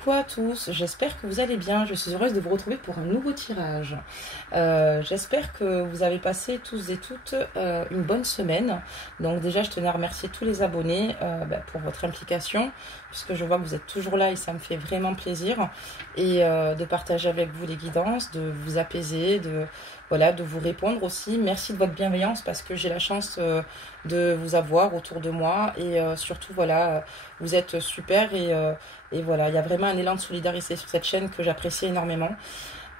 Coucou à tous, j'espère que vous allez bien. Je suis heureuse de vous retrouver pour un nouveau tirage. J'espère que vous avez passé tous et toutes une bonne semaine. Donc déjà, je tenais à remercier tous les abonnés pour votre implication, puisque je vois que vous êtes toujours là et ça me fait vraiment plaisir. Et de partager avec vous les guidances, de vous apaiser, de vous répondre aussi. Merci de votre bienveillance parce que j'ai la chance de vous avoir autour de moi. Et surtout, vous êtes super et voilà, il y a vraiment un élan de solidarité sur cette chaîne que j'apprécie énormément.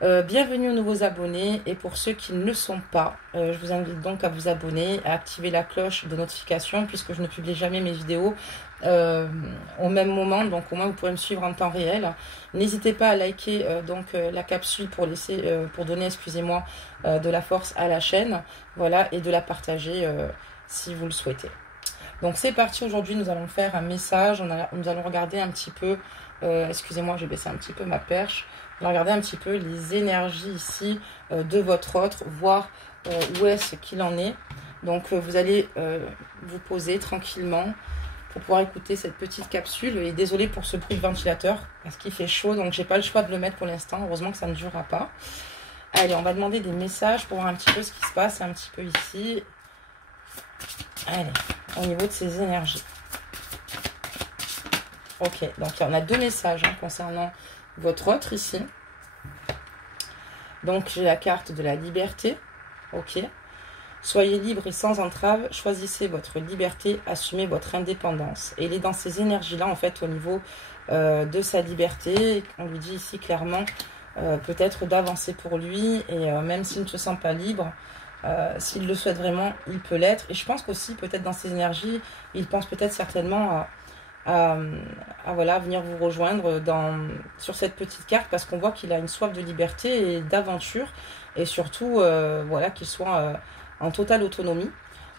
Bienvenue aux nouveaux abonnés et pour ceux qui ne le sont pas, je vous invite donc à vous abonner, à activer la cloche de notification puisque je ne publie jamais mes vidéos au même moment, donc au moins vous pourrez me suivre en temps réel. N'hésitez pas à liker la capsule pour donner de la force à la chaîne, voilà, et de la partager si vous le souhaitez. Donc c'est parti, aujourd'hui nous allons faire un message, nous allons regarder un petit peu, excusez-moi j'ai baissé un petit peu ma perche, on va regarder un petit peu les énergies ici de votre autre, voir où est-ce qu'il en est. Donc vous allez vous poser tranquillement pour pouvoir écouter cette petite capsule. Et désolée pour ce bruit de ventilateur parce qu'il fait chaud, donc j'ai pas le choix de le mettre pour l'instant, heureusement que ça ne durera pas. Allez, on va demander des messages pour voir un petit peu ce qui se passe un petit peu ici. Allez, au niveau de ces énergies. Ok, donc il y en a deux messages concernant votre autre ici. Donc j'ai la carte de la liberté. Ok. Soyez libre et sans entrave, choisissez votre liberté, assumez votre indépendance. Et il est dans ces énergies-là, en fait, au niveau de sa liberté. On lui dit ici clairement, peut-être d'avancer pour lui. Et même s'il ne se sent pas libre, s'il le souhaite vraiment, il peut l'être. Et je pense qu'aussi, peut-être dans ces énergies, il pense peut-être certainement à venir vous rejoindre sur cette petite carte parce qu'on voit qu'il a une soif de liberté et d'aventure. Et surtout, qu'il soit en totale autonomie.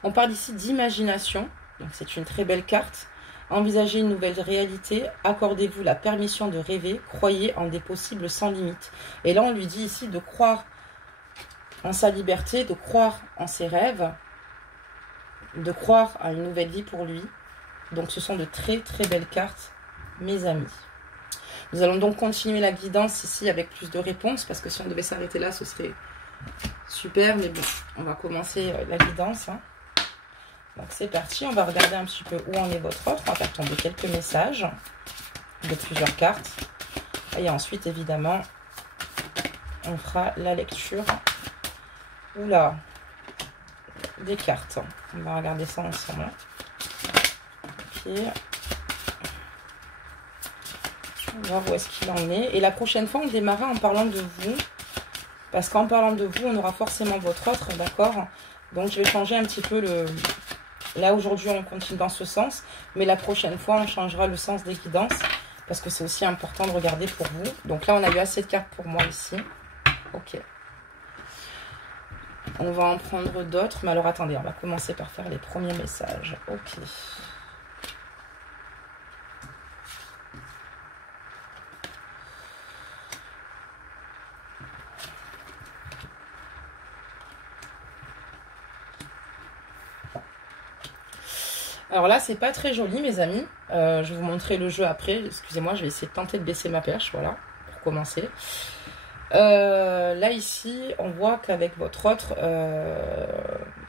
On parle ici d'imagination, donc c'est une très belle carte. Envisagez une nouvelle réalité, accordez-vous la permission de rêver, croyez en des possibles sans limite. Et là on lui dit ici de croire en sa liberté, de croire en ses rêves, de croire à une nouvelle vie pour lui. Donc ce sont de très très belles cartes, mes amis. Nous allons donc continuer la guidance ici avec plus de réponses, parce que si on devait s'arrêter là, ce serait super, mais bon, on va commencer la guidance. Donc c'est parti, on va regarder un petit peu où en est votre autre. On va faire tomber quelques messages de plusieurs cartes. Et ensuite, évidemment, on fera la lecture. Oula, des cartes. On va regarder ça ensemble. Ok. On va voir où est-ce qu'il en est. Et la prochaine fois, on démarrera en parlant de vous. Parce qu'en parlant de vous, on aura forcément votre autre, d'accord? Donc, je vais changer un petit peu le... Là, aujourd'hui, on continue dans ce sens. Mais la prochaine fois, on changera le sens des guidances. Parce que c'est aussi important de regarder pour vous. Donc là, on a eu assez de cartes pour moi ici. Ok. On va en prendre d'autres. Mais alors, attendez, on va commencer par faire les premiers messages. Ok. Alors là, c'est pas très joli, mes amis. Je vais vous montrer le jeu après. Excusez-moi, je vais essayer de tenter de baisser ma perche, voilà, pour commencer. Là, ici, on voit qu'avec votre autre,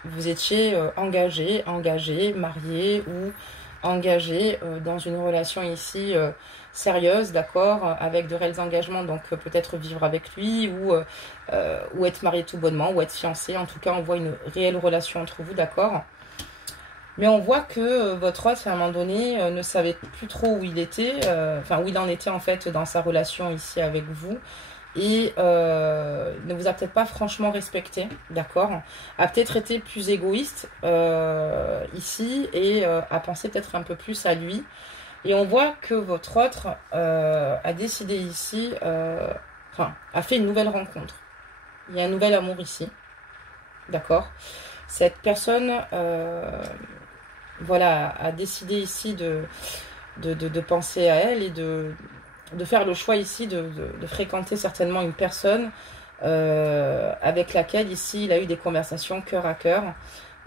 vous étiez engagé, marié ou engagé dans une relation ici sérieuse, d'accord, avec de réels engagements, donc peut-être vivre avec lui ou être marié tout bonnement, ou être fiancé. En tout cas, on voit une réelle relation entre vous, d'accord. Mais on voit que votre autre, à un moment donné, ne savait plus trop où il était, où il en était en fait dans sa relation ici avec vous. Et ne vous a peut-être pas franchement respecté, d'accord. A peut-être été plus égoïste ici et a pensé peut-être un peu plus à lui. Et on voit que votre autre a décidé ici, a fait une nouvelle rencontre. Il y a un nouvel amour ici, d'accord. Cette personne... a décidé ici de penser à elle et de faire le choix ici de fréquenter certainement une personne avec laquelle ici il a eu des conversations cœur à cœur.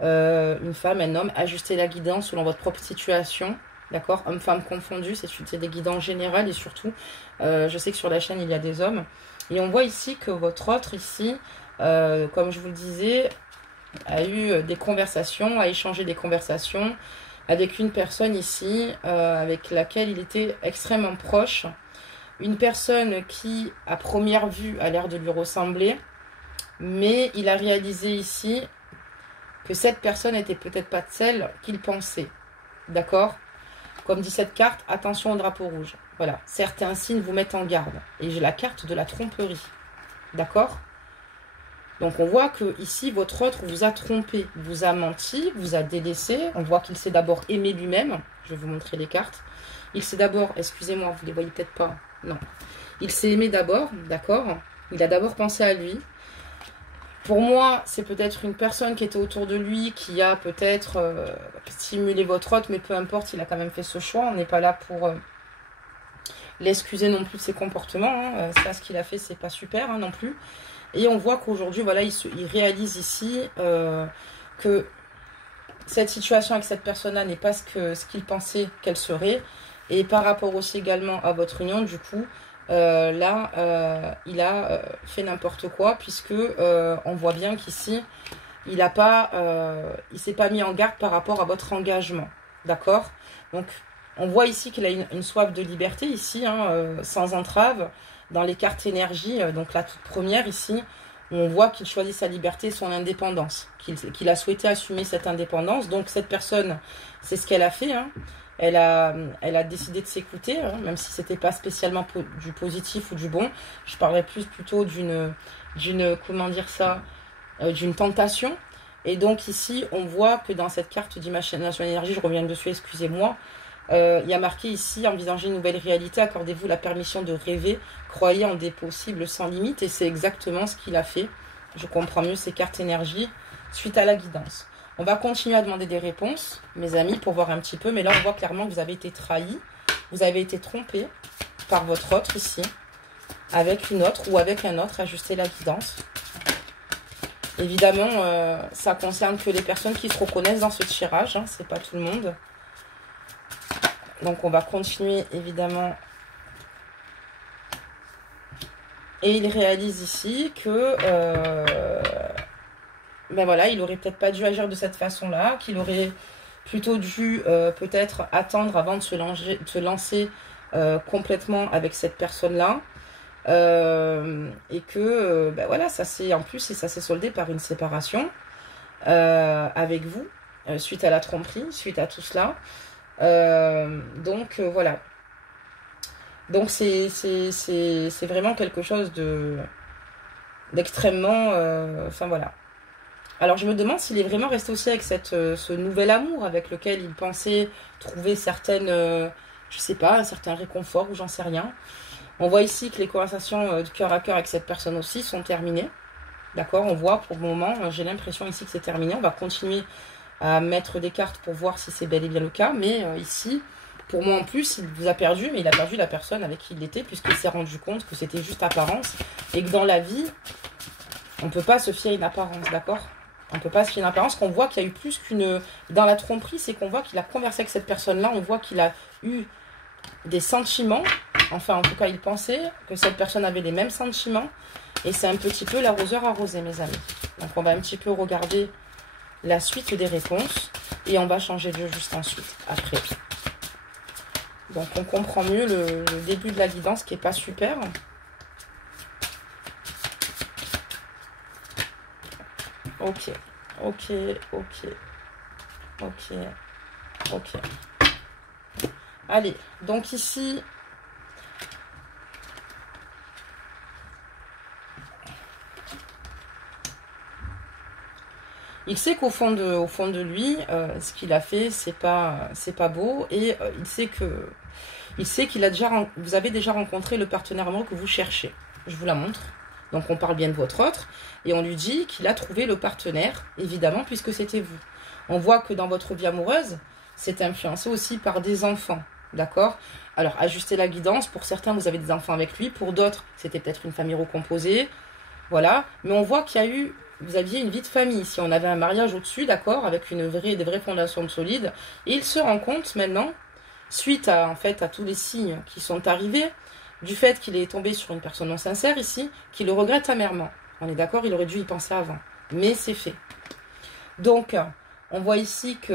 Une femme, un homme, ajustez la guidance selon votre propre situation. d'accord, hommes-femmes confondus, c'est des guidances générales et surtout, je sais que sur la chaîne, il y a des hommes. Et on voit ici que votre autre, ici, comme je vous le disais, a eu des conversations, a échangé des conversations avec une personne ici, avec laquelle il était extrêmement proche. Une personne qui, à première vue, a l'air de lui ressembler, mais il a réalisé ici que cette personne n'était peut-être pas celle qu'il pensait. D'accord? Comme dit cette carte, attention au drapeau rouge. Voilà, certains signes vous mettent en garde. Et j'ai la carte de la tromperie. D'accord? Donc on voit que ici, votre autre vous a trompé, vous a menti, vous a délaissé. On voit qu'il s'est d'abord aimé lui-même. Je vais vous montrer les cartes. Il s'est d'abord, excusez-moi, vous ne les voyez peut-être pas. Non. Il s'est aimé d'abord, d'accord? Il a d'abord pensé à lui. Pour moi, c'est peut-être une personne qui était autour de lui, qui a peut-être stimulé votre autre, mais peu importe, il a quand même fait ce choix. On n'est pas là pour l'excuser non plus de ses comportements. Hein. Ça, ce qu'il a fait, c'est pas super hein, non plus. Et on voit qu'aujourd'hui, voilà, il réalise ici que cette situation avec cette personne-là n'est pas ce qu'il pensait qu'elle serait. Et par rapport aussi également à votre union, du coup, là, il a fait n'importe quoi, puisque on voit bien qu'ici, il s'est pas mis en garde par rapport à votre engagement. D'accord? Donc, on voit ici qu'il a une soif de liberté, ici, hein, sans entrave, dans les cartes énergie. Donc, la toute première, ici, on voit qu'il choisit sa liberté et son indépendance, qu'il a souhaité assumer cette indépendance. Donc, cette personne, c'est ce qu'elle a fait, hein. Elle a décidé de s'écouter, hein, même si c'était pas spécialement du positif ou du bon. Je parlerais plutôt comment dire ça, d'une tentation. Et donc ici, on voit que dans cette carte d'imagination énergie, je reviens dessus, excusez-moi, il y a marqué ici, envisagez une nouvelle réalité, accordez-vous la permission de rêver, croyez en des possibles sans limite. Et c'est exactement ce qu'il a fait. Je comprends mieux ces cartes énergie suite à la guidance. On va continuer à demander des réponses, mes amis, pour voir un petit peu. Mais là, on voit clairement que vous avez été trahi. Vous avez été trompé par votre autre ici, avec une autre ou avec un autre. Ajustez la guidance. Évidemment, ça concerne que les personnes qui se reconnaissent dans ce tirage. Hein, c'est pas tout le monde. Donc, on va continuer, évidemment. Et il réalise ici que... ben voilà, il aurait peut-être pas dû agir de cette façon-là, qu'il aurait plutôt dû peut-être attendre avant de se lancer complètement avec cette personne-là. Et que, ben voilà, ça s'est soldé par une séparation avec vous, suite à la tromperie, suite à tout cela. Donc, voilà. Donc, c'est vraiment quelque chose d'extrêmement... Enfin, voilà. Alors, je me demande s'il est vraiment resté aussi avec ce nouvel amour avec lequel il pensait trouver certaines, je sais pas, un certain réconfort ou j'en sais rien. On voit ici que les conversations de cœur à cœur avec cette personne aussi sont terminées. D'accord? On voit pour le moment, j'ai l'impression ici que c'est terminé. On va continuer à mettre des cartes pour voir si c'est bel et bien le cas. Mais ici, pour moi en plus, il vous a perdu, mais il a perdu la personne avec qui il était puisqu'il s'est rendu compte que c'était juste apparence et que dans la vie, on ne peut pas se fier à une apparence, d'accord? On ne peut pas se fier à une apparence, qu'on voit qu'il y a eu plus qu'une... Dans la tromperie, c'est qu'on voit qu'il a conversé avec cette personne-là, on voit qu'il a eu des sentiments, enfin en tout cas il pensait que cette personne avait les mêmes sentiments, et c'est un petit peu l'arroseur arrosé, mes amis. Donc on va un petit peu regarder la suite des réponses, et on va changer de jeu juste ensuite, après. Donc on comprend mieux le début de la guidance qui n'est pas super. Ok, ok, ok, ok, ok. Allez, donc ici, il sait qu'au fond de lui, ce qu'il a fait, c'est pas beau, et il sait qu'il a vous avez déjà rencontré le partenaire amoureux que vous cherchez. Je vous la montre. Donc on parle bien de votre autre, et on lui dit qu'il a trouvé le partenaire, évidemment, puisque c'était vous. On voit que dans votre vie amoureuse, c'est influencé aussi par des enfants, d'accord? Alors, ajustez la guidance. Pour certains, vous avez des enfants avec lui. Pour d'autres, c'était peut-être une famille recomposée. Voilà. Mais on voit qu'il y a eu... Vous aviez une vie de famille. Si on avait un mariage au-dessus, d'accord? Avec des vraies fondations solides. Et il se rend compte maintenant suite à, en fait, à tous les signes qui sont arrivés, du fait qu'il est tombé sur une personne non sincère ici, qui le regrette amèrement. On est d'accord, il aurait dû y penser avant. Mais c'est fait. Donc, on voit ici qu'il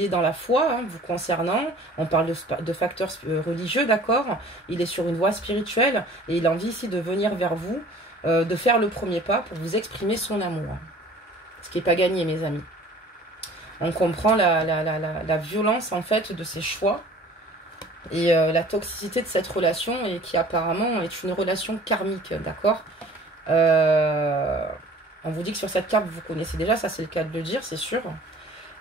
est dans la foi, hein, vous concernant. On parle de facteurs religieux, d'accord. Il est sur une voie spirituelle et il a envie ici de venir vers vous, de faire le premier pas pour vous exprimer son amour. Ce qui n'est pas gagné, mes amis. On comprend la violence, en fait, de ses choix et la toxicité de cette relation et qui apparemment est une relation karmique, d'accord. On vous dit que sur cette carte, vous connaissez déjà, ça c'est le cas de le dire, c'est sûr.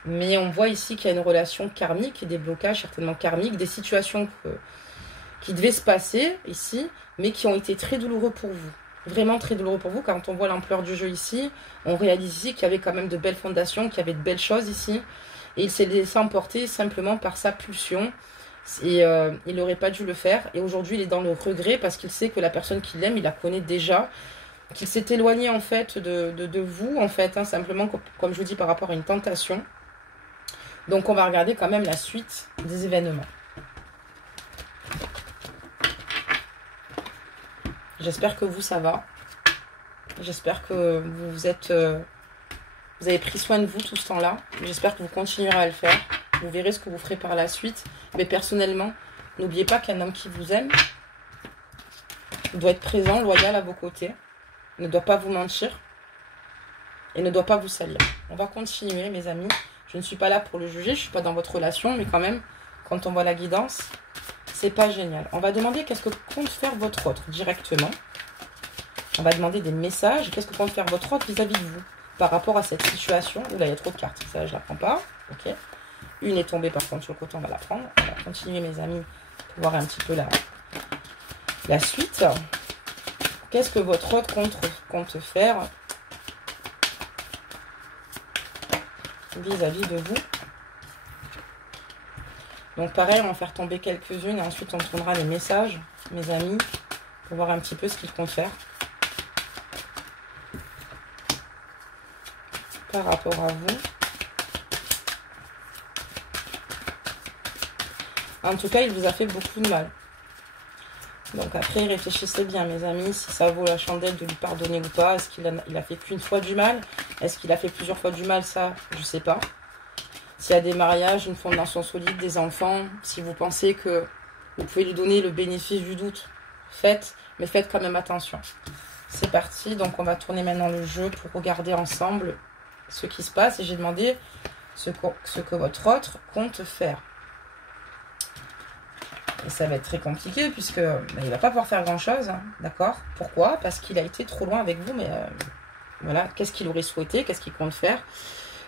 Mais on voit ici qu'il y a une relation karmique, des blocages certainement karmiques, des situations qui devaient se passer ici, mais qui ont été très douloureux pour vous. Vraiment très douloureux pour vous. Quand on voit l'ampleur du jeu ici, on réalise ici qu'il y avait quand même de belles fondations, qu'il y avait de belles choses ici. Et il s'est laissé emporter simplement par sa pulsion. Et il n'aurait pas dû le faire. Et aujourd'hui, il est dans le regret parce qu'il sait que la personne qu'il aime, il la connaît déjà. Qu'il s'est éloigné en fait de vous, en fait, hein, simplement comme je vous dis par rapport à une tentation. Donc on va regarder quand même la suite des événements. J'espère que vous, ça va. J'espère que vous avez pris soin de vous tout ce temps-là. J'espère que vous continuerez à le faire. Vous verrez ce que vous ferez par la suite. Mais personnellement, n'oubliez pas qu'un homme qui vous aime doit être présent, loyal à vos côtés. Ne doit pas vous mentir et ne doit pas vous salir. On va continuer, mes amis. Je ne suis pas là pour le juger, je ne suis pas dans votre relation, mais quand même, quand on voit la guidance, c'est pas génial. On va demander qu'est-ce que compte faire votre autre directement. On va demander des messages. Qu'est-ce que compte faire votre autre vis-à-vis de vous par rapport à cette situation. Oula, il y a trop de cartes. Ça, je ne la prends pas. Ok. Une est tombée, par contre, sur le côté, on va la prendre. On va continuer, mes amis, pour voir un petit peu la suite. Qu'est-ce que votre autre compte faire vis-à-vis de vous? Donc pareil, on va faire tomber quelques-unes et ensuite on tournera les messages, mes amis, pour voir un petit peu ce qu'ils comptent faire par rapport à vous. En tout cas, il vous a fait beaucoup de mal. Donc après, réfléchissez bien, mes amis, si ça vaut la chandelle de lui pardonner ou pas. Est-ce qu'il a fait qu'une fois du mal? Est-ce qu'il a fait plusieurs fois du mal? Ça, je ne sais pas. S'il y a des mariages, une fondation solide, des enfants, si vous pensez que vous pouvez lui donner le bénéfice du doute, faites, mais faites quand même attention. C'est parti, donc on va tourner maintenant le jeu pour regarder ensemble ce qui se passe. Et j'ai demandé ce que votre autre compte faire. Et ça va être très compliqué puisque il ne va pas pouvoir faire grand-chose, hein, d'accord? Pourquoi? Parce qu'il a été trop loin avec vous, mais voilà, qu'est-ce qu'il aurait souhaité? Qu'est-ce qu'il compte faire?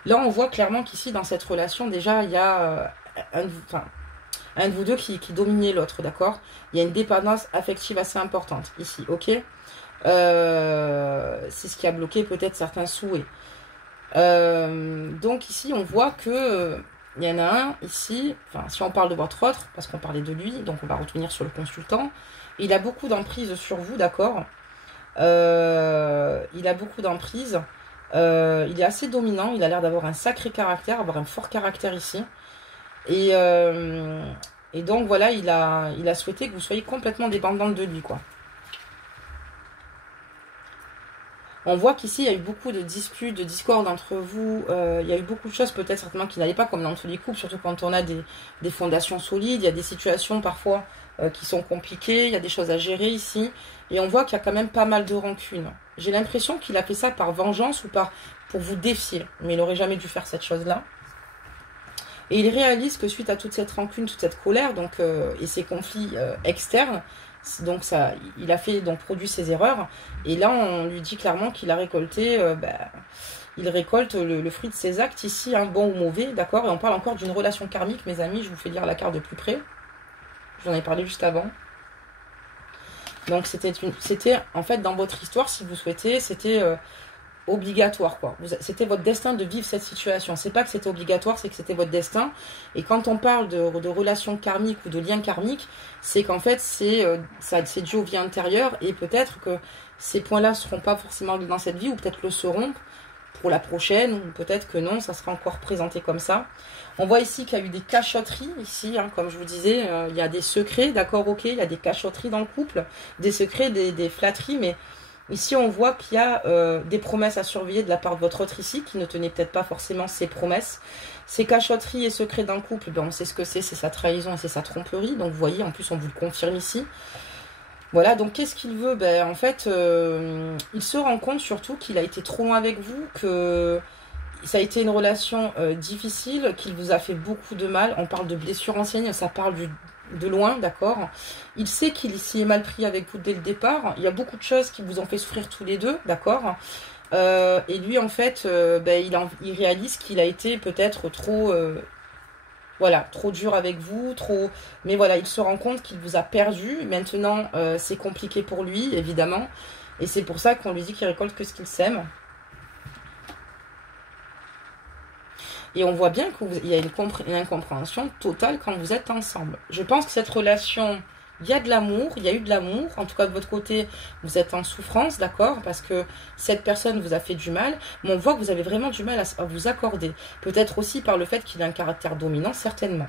Là, on voit clairement qu'ici, dans cette relation, déjà, il y a un de vous deux qui dominait l'autre, d'accord? Il y a une dépendance affective assez importante ici, ok? C'est ce qui a bloqué peut-être certains souhaits. Donc ici, on voit que... il y en a un ici, enfin si on parle de votre autre, parce qu'on parlait de lui, donc on va retenir sur le consultant. Il a beaucoup d'emprise sur vous, d'accord. Il a beaucoup d'emprise. Il est assez dominant, il a l'air d'avoir un sacré caractère, avoir un fort caractère ici. Et donc voilà, il a souhaité que vous soyez complètement dépendante de lui, quoi. On voit qu'ici, il y a eu beaucoup de disputes, de discordes entre vous. Il y a eu beaucoup de choses peut-être certainement qui n'allaient pas, comme dans tous les couples, surtout quand on a des fondations solides. Il y a des situations parfois qui sont compliquées. Il y a des choses à gérer ici. Et on voit qu'il y a quand même pas mal de rancune. J'ai l'impression qu'il a fait ça par vengeance ou pour vous défier. Mais il n'aurait jamais dû faire cette chose-là. Et il réalise que suite à toute cette rancune, toute cette colère et ces conflits externes, donc il a produit ses erreurs. Et là, on lui dit clairement qu'il a récolté, il récolte le fruit de ses actes ici, hein, bon ou mauvais, d'accord. Et on parle encore d'une relation karmique, mes amis. Je vous fais lire la carte de plus près. J'en ai parlé juste avant. Donc c'était en fait dans votre histoire, si vous souhaitez, c'était obligatoire, quoi. C'était votre destin de vivre cette situation. C'est pas que c'était obligatoire, c'est que c'était votre destin. Et quand on parle de relations karmiques ou de liens karmiques, c'est qu'en fait c'est dû aux vies antérieures et peut-être que ces points-là ne seront pas forcément dans cette vie ou peut-être le seront pour la prochaine, ou peut-être que non, ça sera encore présenté comme ça. On voit ici qu'il y a eu des cachotteries, ici, hein, comme je vous disais, il y a des secrets, d'accord, ok, il y a des cachotteries dans le couple, des secrets, des flatteries, mais ici on voit qu'il y a des promesses à surveiller de la part de votre autre ici, qui ne tenait peut-être pas forcément ses promesses. Ces cachotteries et secrets d'un couple, ben, on sait ce que c'est sa trahison et c'est sa tromperie, donc vous voyez, en plus on vous le confirme ici. Voilà, donc qu'est-ce qu'il veut? Ben, en fait, il se rend compte surtout qu'il a été trop loin avec vous, que ça a été une relation difficile, qu'il vous a fait beaucoup de mal. On parle de blessures anciennes, ça parle de loin, d'accord? Il sait qu'il s'y est mal pris avec vous dès le départ. Il y a beaucoup de choses qui vous ont fait souffrir tous les deux, d'accord? Et lui, en fait, ben, il réalise qu'il a été peut-être trop... voilà, trop dur avec vous, trop... Mais voilà, il se rend compte qu'il vous a perdu. Maintenant, c'est compliqué pour lui, évidemment. Et c'est pour ça qu'on lui dit qu'il récolte que ce qu'il sème. Et on voit bien qu'il y a une incompréhension totale quand vous êtes ensemble. Je pense que cette relation, il y a de l'amour, il y a eu de l'amour. En tout cas, de votre côté, vous êtes en souffrance, d'accord? Parce que cette personne vous a fait du mal. Mais on voit que vous avez vraiment du mal à vous accorder. Peut-être aussi par le fait qu'il a un caractère dominant, certainement.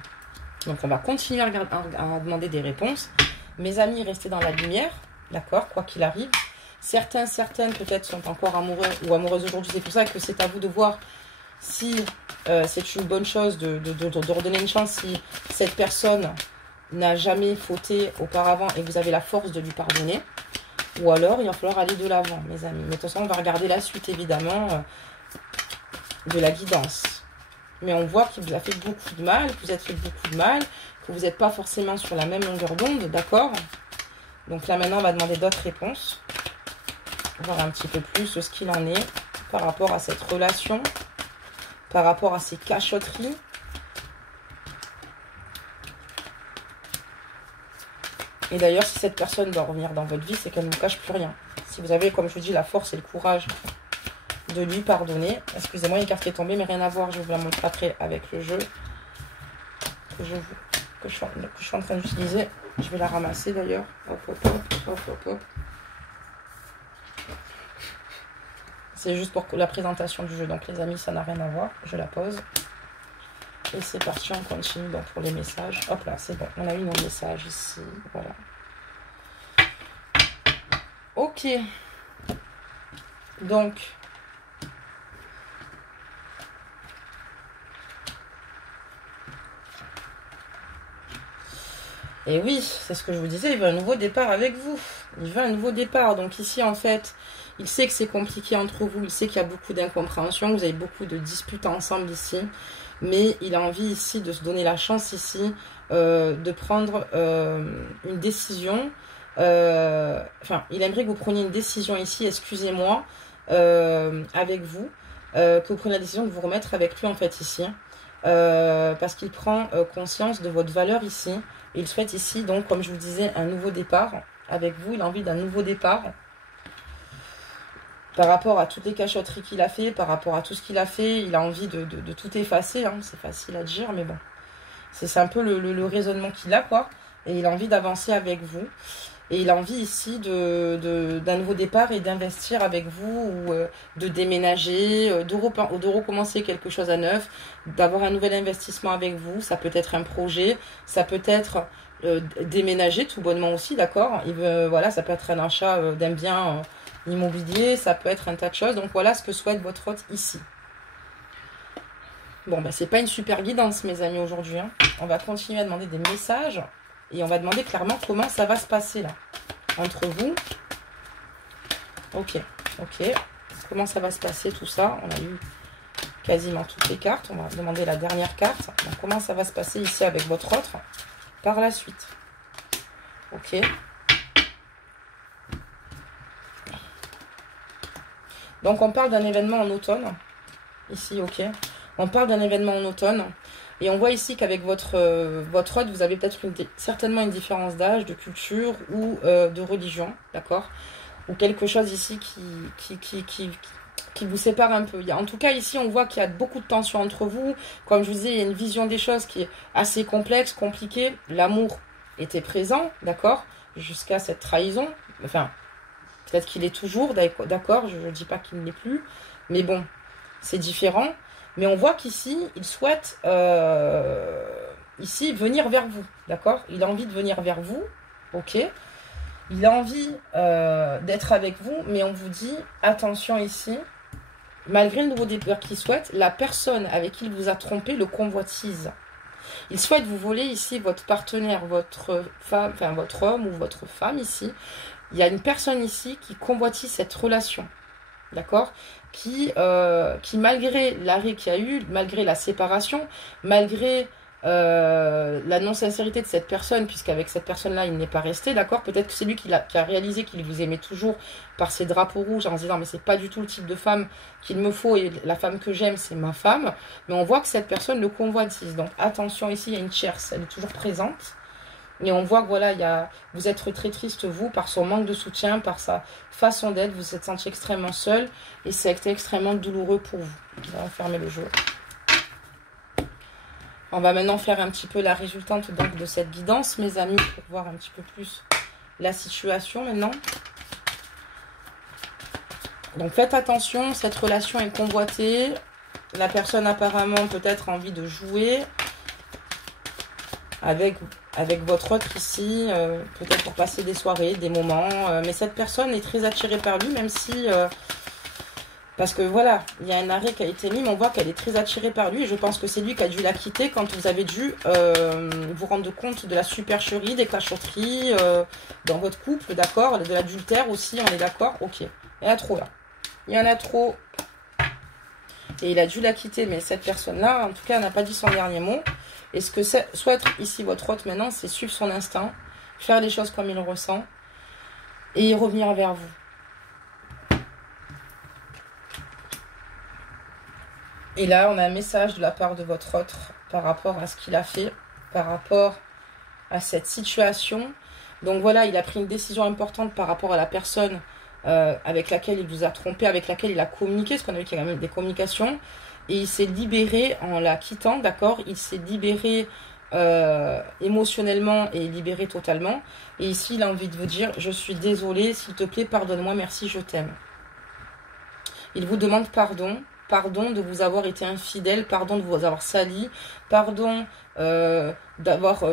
Donc, on va continuer à demander des réponses. Mes amis, restez dans la lumière, d'accord? Quoi qu'il arrive. Certaines, peut-être, sont encore amoureux ou amoureuses aujourd'hui. C'est pour ça que c'est à vous de voir si c'est une bonne chose de redonner une chance, si cette personne n'a jamais fauté auparavant et vous avez la force de lui pardonner, ou alors il va falloir aller de l'avant, mes amis. Mais de toute façon, on va regarder la suite, évidemment, de la guidance. Mais on voit qu'il vous a fait beaucoup de mal, que vous êtes fait beaucoup de mal, que vous n'êtes pas forcément sur la même longueur d'onde, d'accord? Donc là, maintenant, on va demander d'autres réponses, voir un petit peu plus ce qu'il en est par rapport à cette relation, par rapport à ces cachotteries. Et d'ailleurs, si cette personne doit revenir dans votre vie, c'est qu'elle ne vous cache plus rien. Si vous avez, comme je vous dis, la force et le courage de lui pardonner. Excusez-moi, une carte qui est tombée, mais rien à voir. Je vous la montrer après avec le jeu que je suis en train d'utiliser. Je vais la ramasser d'ailleurs. Hop, hop, hop, hop, hop, hop. C'est juste pour la présentation du jeu. Donc les amis, ça n'a rien à voir. Je la pose. Et c'est parti, on continue donc pour les messages. Hop là, c'est bon. On a eu nos messages ici. Voilà. Ok. Donc. Et oui, c'est ce que je vous disais, il veut un nouveau départ avec vous. Il veut un nouveau départ. Donc ici, en fait, il sait que c'est compliqué entre vous. Il sait qu'il y a beaucoup d'incompréhension. Vous avez beaucoup de disputes ensemble ici. Mais il a envie ici de se donner la chance ici de prendre une décision. Enfin, il aimerait que vous preniez une décision ici, excusez-moi, avec vous. Que vous preniez la décision de vous remettre avec lui en fait ici. Parce qu'il prend conscience de votre valeur ici. Il souhaite ici, donc, comme je vous disais, un nouveau départ avec vous. Il a envie d'un nouveau départ par rapport à toutes les cachotteries qu'il a fait, par rapport à tout ce qu'il a fait. Il a envie de tout effacer. Hein. C'est facile à dire, mais bon. C'est un peu le raisonnement qu'il a, quoi. Et il a envie d'avancer avec vous. Et il a envie ici d'un nouveau départ et d'investir avec vous, ou de déménager, de recommencer quelque chose à neuf, d'avoir un nouvel investissement avec vous. Ça peut être un projet, ça peut être déménager tout bonnement aussi, d'accord? Voilà, ça peut être un achat d'un bien immobilier, ça peut être un tas de choses. Donc voilà ce que souhaite votre hôte ici. Bon, ben c'est pas une super guidance, mes amis, aujourd'hui. Hein. On va continuer à demander des messages. Et on va demander clairement comment ça va se passer là, entre vous. Ok, ok. Comment ça va se passer tout ça? On a eu quasiment toutes les cartes. On va demander la dernière carte. Donc, comment ça va se passer ici avec votre autre par la suite? Ok. Donc on parle d'un événement en automne. Ici, ok. On parle d'un événement en automne. Et on voit ici qu'avec votre hôte, vous avez peut-être certainement une différence d'âge, de culture ou de religion, d'accord? Ou quelque chose ici qui vous sépare un peu. En tout cas, ici, on voit qu'il y a beaucoup de tensions entre vous. Comme je vous disais, il y a une vision des choses qui est assez complexe, compliquée. L'amour était présent, d'accord? Jusqu'à cette trahison. Enfin, peut-être qu'il est toujours, d'accord? Je ne dis pas qu'il ne l'est plus. Mais bon. c'est différent. Mais on voit qu'ici, il souhaite ici venir vers vous, d'accord? Il a envie de venir vers vous, ok? Il a envie d'être avec vous, mais on vous dit, attention ici, malgré le nouveau départ qu'il souhaite, la personne avec qui il vous a trompé le convoitise. Il souhaite vous voler ici votre partenaire, votre femme, enfin votre homme ou votre femme ici. Il y a une personne ici qui convoitise cette relation, d'accord, qui malgré l'arrêt qu'il y a eu, malgré la séparation, malgré la non-sincérité de cette personne, puisqu'avec cette personne-là, il n'est pas resté, d'accord, peut-être que c'est lui qui a réalisé qu'il vous aimait toujours par ses drapeaux rouges, en se disant, mais c'est pas du tout le type de femme qu'il me faut, et la femme que j'aime, c'est ma femme, mais on voit que cette personne le convoitise, donc attention, ici, il y a une tierce, elle est toujours présente, et on voit que voilà, vous êtes très triste, vous, par son manque de soutien, par sa façon d'être, vous vous êtes senti extrêmement seul, et c'est extrêmement douloureux pour vous. On va fermer le jeu. On va maintenant faire un petit peu la résultante donc, de cette guidance, mes amis, pour voir un petit peu plus la situation maintenant. Donc faites attention, cette relation est convoitée. La personne apparemment peut-être a envie de jouer avec votre autre ici, peut-être pour passer des soirées, des moments. Mais cette personne est très attirée par lui, même si... parce que voilà, il y a un arrêt qui a été mis, mais on voit qu'elle est très attirée par lui. Et je pense que c'est lui qui a dû la quitter quand vous avez dû vous rendre compte de la supercherie, des cachotteries dans votre couple, d'accord? De l'adultère aussi, on est d'accord? Ok, il y en a trop là. Il y en a trop. Et il a dû la quitter, mais cette personne-là, en tout cas, n'a pas dit son dernier mot. Et ce que souhaite ici votre hôte maintenant, c'est suivre son instinct, faire les choses comme il ressent et revenir vers vous. Et là, on a un message de la part de votre autre par rapport à ce qu'il a fait, par rapport à cette situation. Donc voilà, il a pris une décision importante par rapport à la personne avec laquelle il vous a trompé, avec laquelle il a communiqué, parce qu'on a vu qu'il y a quand même des communications. Et il s'est libéré en la quittant, d'accord? Il s'est libéré émotionnellement et libéré totalement. Et ici, il a envie de vous dire, je suis désolée, s'il te plaît, pardonne-moi, merci, je t'aime. Il vous demande pardon. Pardon de vous avoir été infidèle, pardon de vous avoir sali, pardon d'avoir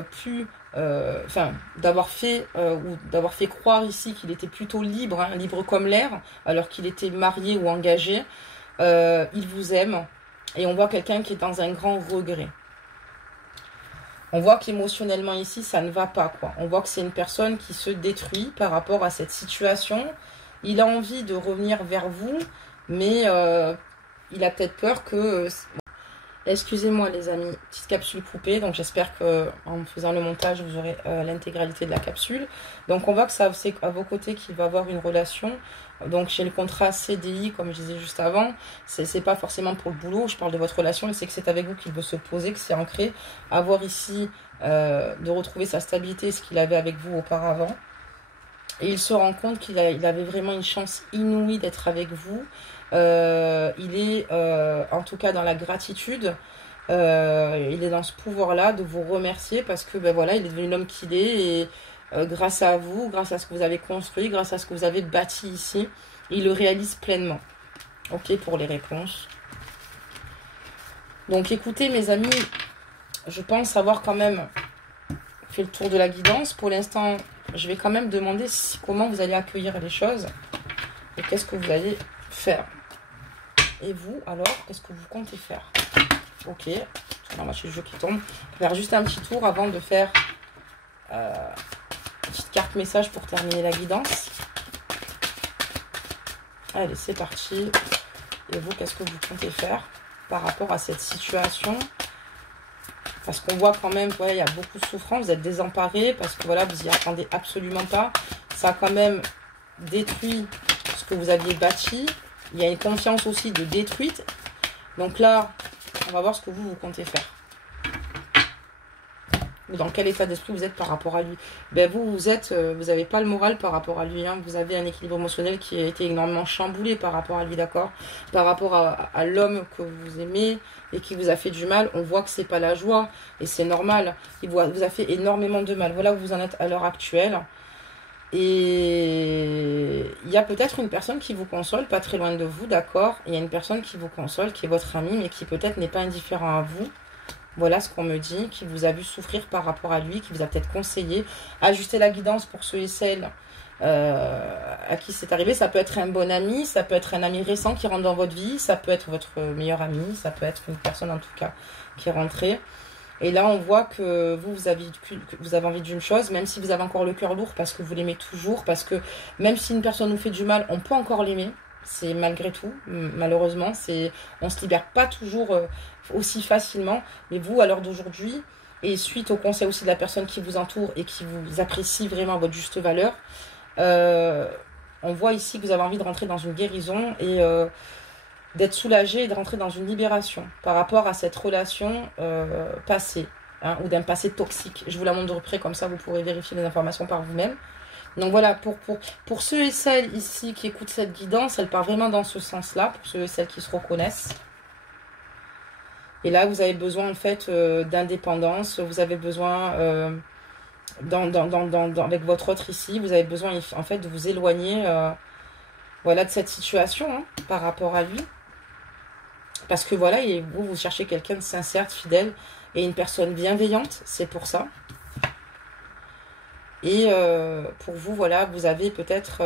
d'avoir fait croire ici qu'il était plutôt libre, hein, libre comme l'air, alors qu'il était marié ou engagé. Il vous aime et on voit quelqu'un qui est dans un grand regret. On voit qu'émotionnellement ici, ça ne va pas, quoi. On voit que c'est une personne qui se détruit par rapport à cette situation. Il a envie de revenir vers vous, mais il a peut-être peur que... Excusez-moi les amis, petite capsule coupée, donc j'espère que en faisant le montage, vous aurez l'intégralité de la capsule. Donc on voit que c'est à vos côtés qu'il va avoir une relation. Donc chez le contrat CDI, comme je disais juste avant, c'est pas forcément pour le boulot, je parle de votre relation, et c'est que c'est avec vous qu'il veut se poser, que c'est ancré. Avoir ici, de retrouver sa stabilité, ce qu'il avait avec vous auparavant. Et il se rend compte qu'il avait vraiment une chance inouïe d'être avec vous. Il est en tout cas dans la gratitude, il est dans ce pouvoir-là de vous remercier parce que ben voilà, il est devenu l'homme qu'il est et grâce à vous, grâce à ce que vous avez construit, grâce à ce que vous avez bâti ici, il le réalise pleinement. Ok pour les réponses. Donc écoutez mes amis, je pense avoir quand même fait le tour de la guidance. Pour l'instant, je vais quand même demander comment vous allez accueillir les choses et qu'est-ce que vous allez faire. Et vous, alors, qu'est-ce que vous comptez faire? Ok, là, c'est le jeu qui tombe. Je vais faire juste un petit tour avant de faire une petite carte message pour terminer la guidance. Allez, c'est parti. Et vous, qu'est-ce que vous comptez faire par rapport à cette situation? Parce qu'on voit quand même, voilà, il y a beaucoup de souffrance, vous êtes désemparés parce que voilà, vous n'y attendez absolument pas. Ça a quand même détruit ce que vous aviez bâti. Il y a une confiance aussi de détruite. Donc là, on va voir ce que vous comptez faire. Dans quel état d'esprit vous êtes par rapport à lui. Ben vous n'avez pas le moral par rapport à lui. Hein. Vous avez un équilibre émotionnel qui a été énormément chamboulé par rapport à lui, d'accord? Par rapport à l'homme que vous aimez et qui vous a fait du mal. On voit que c'est pas la joie et c'est normal. Il vous a fait énormément de mal. Voilà où vous en êtes à l'heure actuelle. Et il y a peut-être une personne qui vous console, pas très loin de vous, d'accord? Il y a une personne qui vous console, qui est votre ami, mais qui peut-être n'est pas indifférent à vous. Voilà ce qu'on me dit, qui vous a vu souffrir par rapport à lui, qui vous a peut-être conseillé. Ajuster la guidance pour ceux et celles à qui c'est arrivé. Ça peut être un bon ami, ça peut être un ami récent qui rentre dans votre vie, ça peut être votre meilleur ami, ça peut être une personne en tout cas qui est rentrée. Et là, on voit que vous avez envie d'une chose, même si vous avez encore le cœur lourd parce que vous l'aimez toujours, parce que même si une personne nous fait du mal, on peut encore l'aimer. C'est malgré tout, malheureusement, on ne se libère pas toujours aussi facilement. Mais vous, à l'heure d'aujourd'hui, et suite au conseil aussi de la personne qui vous entoure et qui vous apprécie vraiment à votre juste valeur, on voit ici que vous avez envie de rentrer dans une guérison et d'être soulagé et de rentrer dans une libération par rapport à cette relation passée, hein, ou d'un passé toxique. Je vous la montre de près, comme ça vous pourrez vérifier les informations par vous-même. Donc voilà, pour ceux et celles ici qui écoutent cette guidance, elle part vraiment dans ce sens-là, pour ceux et celles qui se reconnaissent. Et là, vous avez besoin en fait d'indépendance, vous avez besoin, avec votre autre ici, vous avez besoin en fait de vous éloigner voilà, de cette situation hein, par rapport à lui. Parce que voilà, et vous cherchez quelqu'un de sincère, de fidèle et une personne bienveillante, c'est pour ça. Et pour vous, voilà, vous avez peut-être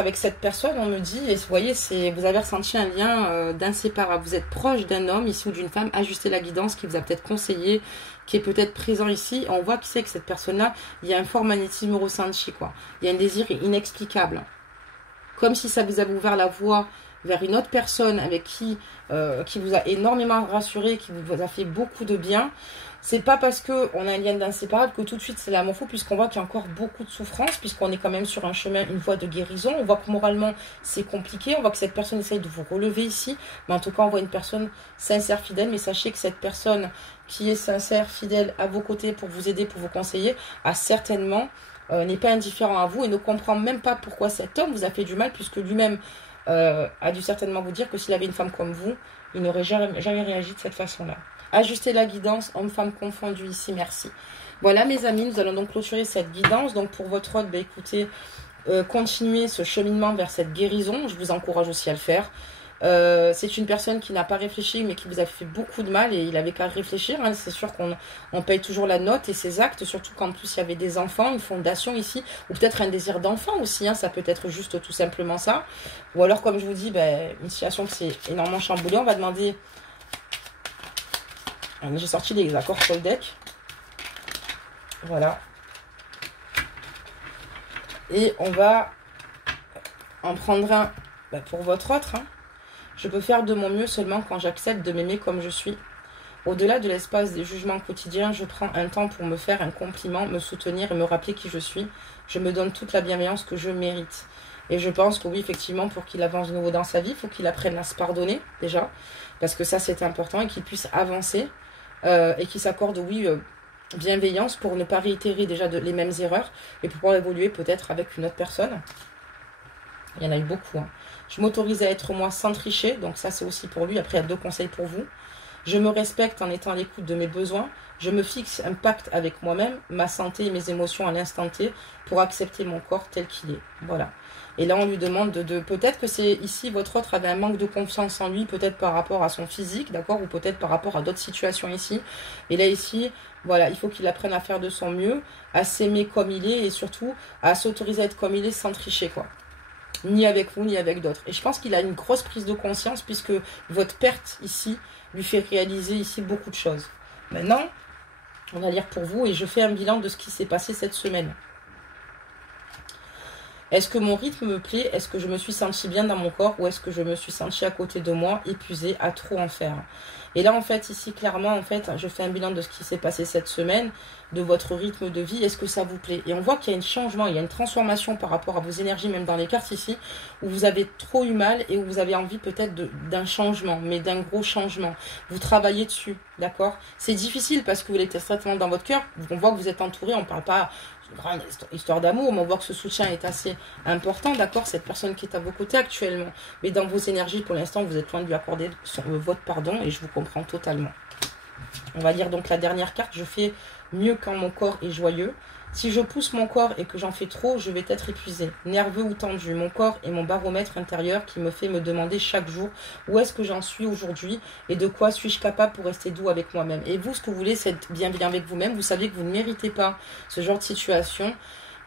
avec cette personne, on me dit, et vous voyez, vous avez ressenti un lien d'inséparable. Vous êtes proche d'un homme ici ou d'une femme, ajustez la guidance qui vous a peut-être conseillé, qui est peut-être présent ici. On voit qui c'est que cette personne-là, il y a un fort magnétisme ressenti, quoi. Il y a un désir inexplicable. Comme si ça vous avait ouvert la voie vers une autre personne avec qui vous a énormément rassuré, qui vous a fait beaucoup de bien. C'est pas parce qu'on a un lien d'inséparable que tout de suite c'est l'amour fou, puisqu'on voit qu'il y a encore beaucoup de souffrance, puisqu'on est quand même sur un chemin, une voie de guérison. On voit que moralement c'est compliqué, on voit que cette personne essaye de vous relever ici, mais en tout cas on voit une personne sincère, fidèle, mais sachez que cette personne qui est sincère, fidèle à vos côtés pour vous aider, pour vous conseiller, a certainement, n'est pas indifférent à vous et ne comprend même pas pourquoi cet homme vous a fait du mal, puisque lui-même a dû certainement vous dire que s'il avait une femme comme vous, il n'aurait jamais réagi de cette façon-là. Ajustez la guidance, homme-femme confondu ici, merci. Voilà mes amis, nous allons donc clôturer cette guidance. Donc pour votre autre, écoutez, continuez ce cheminement vers cette guérison. Je vous encourage aussi à le faire. C'est une personne qui n'a pas réfléchi, mais qui vous a fait beaucoup de mal et il avait qu'à réfléchir. Hein. C'est sûr qu'on paye toujours la note et ses actes, surtout quand en plus il y avait des enfants, une fondation ici, ou peut-être un désir d'enfant aussi. Hein. Ça peut être juste tout simplement ça. Ou alors, comme je vous dis, une situation qui s'est énormément chamboulée. On va demander... J'ai sorti les accords sur le deck. Voilà. Et on va en prendre un pour votre autre. Hein. Je peux faire de mon mieux seulement quand j'accepte de m'aimer comme je suis. Au-delà de l'espace des jugements quotidiens, je prends un temps pour me faire un compliment, me soutenir et me rappeler qui je suis. Je me donne toute la bienveillance que je mérite. Et je pense que oui, effectivement, pour qu'il avance de nouveau dans sa vie, il faut qu'il apprenne à se pardonner, déjà. Parce que ça, c'est important et qu'il puisse avancer. Et qu'il s'accorde, oui, bienveillance pour ne pas réitérer déjà les mêmes erreurs et pour pouvoir évoluer peut-être avec une autre personne. Il y en a eu beaucoup. Hein. Je m'autorise à être moi sans tricher, donc ça c'est aussi pour lui. Après, il y a 2 conseils pour vous. Je me respecte en étant à l'écoute de mes besoins. Je me fixe un pacte avec moi-même, ma santé et mes émotions à l'instant T pour accepter mon corps tel qu'il est. Voilà. Et là, on lui demande de peut-être que c'est ici, votre autre avait un manque de confiance en lui, peut-être par rapport à son physique, d'accord, ou peut-être par rapport à d'autres situations ici. Et là, ici, voilà, il faut qu'il apprenne à faire de son mieux, à s'aimer comme il est et surtout à s'autoriser à être comme il est sans tricher, quoi. Ni avec vous, ni avec d'autres. Et je pense qu'il a une grosse prise de conscience puisque votre perte ici lui fait réaliser ici beaucoup de choses. Maintenant, on va lire pour vous et je fais un bilan de ce qui s'est passé cette semaine. Est-ce que mon rythme me plaît? Est-ce que je me suis sentie bien dans mon corps? Ou est-ce que je me suis sentie à côté de moi, épuisée, à trop en faire? Et là, en fait, ici, clairement, en fait, je fais un bilan de ce qui s'est passé cette semaine, de votre rythme de vie. Est-ce que ça vous plaît? Et on voit qu'il y a un changement, il y a une transformation par rapport à vos énergies, même dans les cartes ici, où vous avez trop eu mal et où vous avez envie peut-être d'un changement, mais d'un gros changement. Vous travaillez dessus, d'accord? C'est difficile parce que vous l'êtes extrêmement dans votre cœur. On voit que vous êtes entouré, on ne parle pas une grande histoire d'amour, mais on voit que ce soutien est assez important, d'accord, cette personne qui est à vos côtés actuellement. Mais dans vos énergies, pour l'instant, vous êtes loin de lui accorder votre pardon et je vous comprends totalement. On va lire donc la dernière carte. Je fais mieux quand mon corps est joyeux. Si je pousse mon corps et que j'en fais trop, je vais être épuisé, nerveux ou tendu. Mon corps est mon baromètre intérieur qui me fait me demander chaque jour où est-ce que j'en suis aujourd'hui et de quoi suis-je capable pour rester doux avec moi-même. Et vous, ce que vous voulez, c'est être bienveillant avec vous-même. Vous savez que vous ne méritez pas ce genre de situation.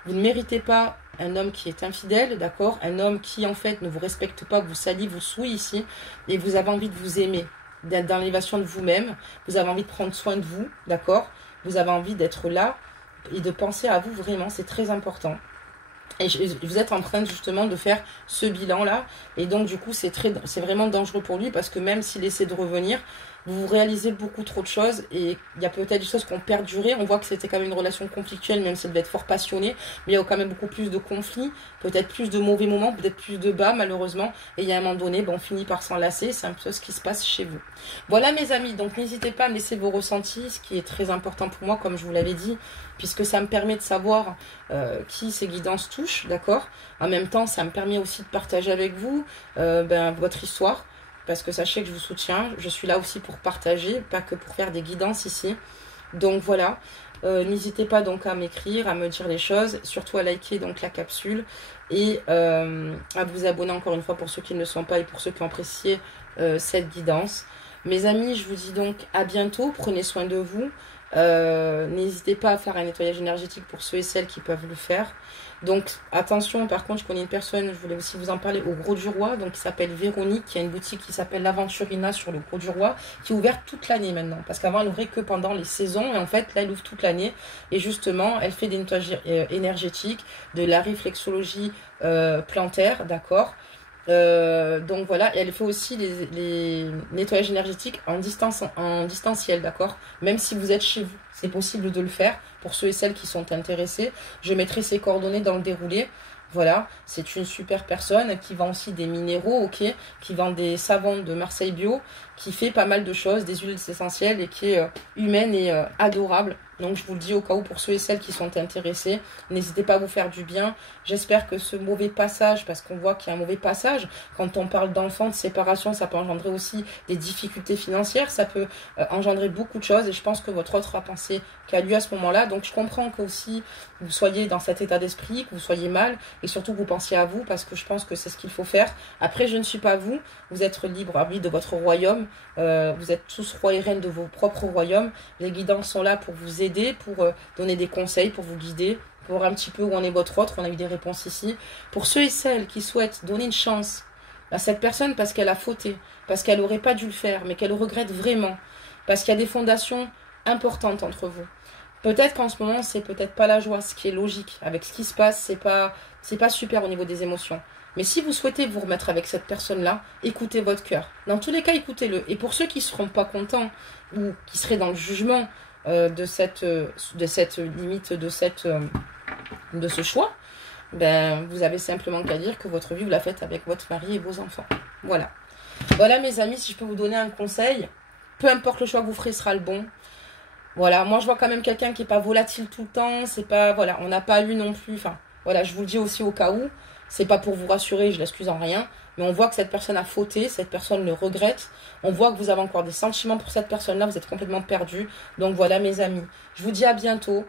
Vous ne méritez pas un homme qui est infidèle, d'accord? Un homme qui, en fait, ne vous respecte pas, vous salit, vous souille ici. Et vous avez envie de vous aimer, d'être dans l'élévation de vous-même. Vous avez envie de prendre soin de vous, d'accord? Vous avez envie d'être là et de penser à vous vraiment, c'est très important. Et vous êtes en train justement de faire ce bilan-là. Et donc, du coup, c'est vraiment dangereux pour lui parce que même s'il essaie de revenir, vous réalisez beaucoup trop de choses et il y a peut-être des choses qui ont perduré. On voit que c'était quand même une relation conflictuelle, même si elle devait être fort passionnée. Mais il y a quand même beaucoup plus de conflits, peut-être plus de mauvais moments, peut-être plus de bas, malheureusement. Et il y a un moment donné, on finit par s'enlacer. C'est un peu ce qui se passe chez vous. Voilà, mes amis. Donc, n'hésitez pas à me laisser vos ressentis, ce qui est très important pour moi, comme je vous l'avais dit, puisque ça me permet de savoir qui ces guidances touchent, d'accord? En même temps, ça me permet aussi de partager avec vous votre histoire. Parce que sachez que je vous soutiens, je suis là aussi pour partager, pas que pour faire des guidances ici. Donc voilà, n'hésitez pas donc à m'écrire, à me dire les choses, surtout à liker donc la capsule et à vous abonner encore une fois pour ceux qui ne le sont pas et pour ceux qui ont apprécié cette guidance. Mes amis, je vous dis donc à bientôt, prenez soin de vous. N'hésitez pas à faire un nettoyage énergétique pour ceux et celles qui peuvent le faire. Donc attention, par contre je connais une personne, je voulais aussi vous en parler, au Gros du Roi, donc qui s'appelle Véronique, qui a une boutique qui s'appelle l'Aventurina sur le Gros du Roi, qui est ouverte toute l'année maintenant, parce qu'avant elle ouvrait que pendant les saisons, et en fait là elle ouvre toute l'année, et justement elle fait des nettoyages énergétiques, de la réflexologie plantaire, d'accord. Donc voilà, et elle fait aussi les nettoyages énergétiques en distanciel, d'accord? Même si vous êtes chez vous, c'est possible de le faire pour ceux et celles qui sont intéressés. Je mettrai ses coordonnées dans le déroulé. Voilà, c'est une super personne qui vend aussi des minéraux, ok, qui vend des savons de Marseille Bio, qui fait pas mal de choses, des huiles essentielles et qui est humaine et adorable. Donc je vous le dis au cas où pour ceux et celles qui sont intéressés, n'hésitez pas à vous faire du bien. J'espère que ce mauvais passage, parce qu'on voit qu'il y a un mauvais passage, quand on parle d'enfants, de séparation, ça peut engendrer aussi des difficultés financières, ça peut engendrer beaucoup de choses et je pense que votre autre pensée qui a lieu à ce moment-là. Donc je comprends que aussi vous soyez dans cet état d'esprit, que vous soyez mal et surtout que vous pensiez à vous parce que je pense que c'est ce qu'il faut faire. Après, je ne suis pas vous, vous êtes libre arbitre de votre royaume, vous êtes tous rois et reines de vos propres royaumes. Les guidances sont là pour vous aider, pour donner des conseils, pour vous guider, pour voir un petit peu où en est votre autre. On a eu des réponses ici. Pour ceux et celles qui souhaitent donner une chance à cette personne parce qu'elle a fauté, parce qu'elle n'aurait pas dû le faire, mais qu'elle le regrette vraiment, parce qu'il y a des fondations importantes entre vous. Peut-être qu'en ce moment, c'est peut-être pas la joie, ce qui est logique. Avec ce qui se passe, c'est pas super au niveau des émotions. Mais si vous souhaitez vous remettre avec cette personne-là, écoutez votre cœur. Dans tous les cas, écoutez-le. Et pour ceux qui ne seront pas contents ou qui seraient dans le jugement de cette limite, de ce choix, vous avez simplement qu'à dire que votre vie, vous la faites avec votre mari et vos enfants. Voilà. Voilà, mes amis, si je peux vous donner un conseil, peu importe le choix que vous ferez sera le bon. Voilà, moi je vois quand même quelqu'un qui n'est pas volatile tout le temps, c'est pas, voilà, on n'a pas lu non plus, enfin, voilà, je vous le dis aussi au cas où, c'est pas pour vous rassurer, je l'excuse en rien, mais on voit que cette personne a fauté, cette personne le regrette, on voit que vous avez encore des sentiments pour cette personne-là, vous êtes complètement perdu, donc voilà mes amis, je vous dis à bientôt,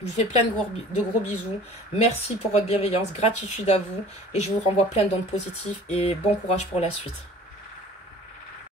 je vous fais plein de gros bisous, merci pour votre bienveillance, gratitude à vous, et je vous renvoie plein d'ondes positifs, et bon courage pour la suite.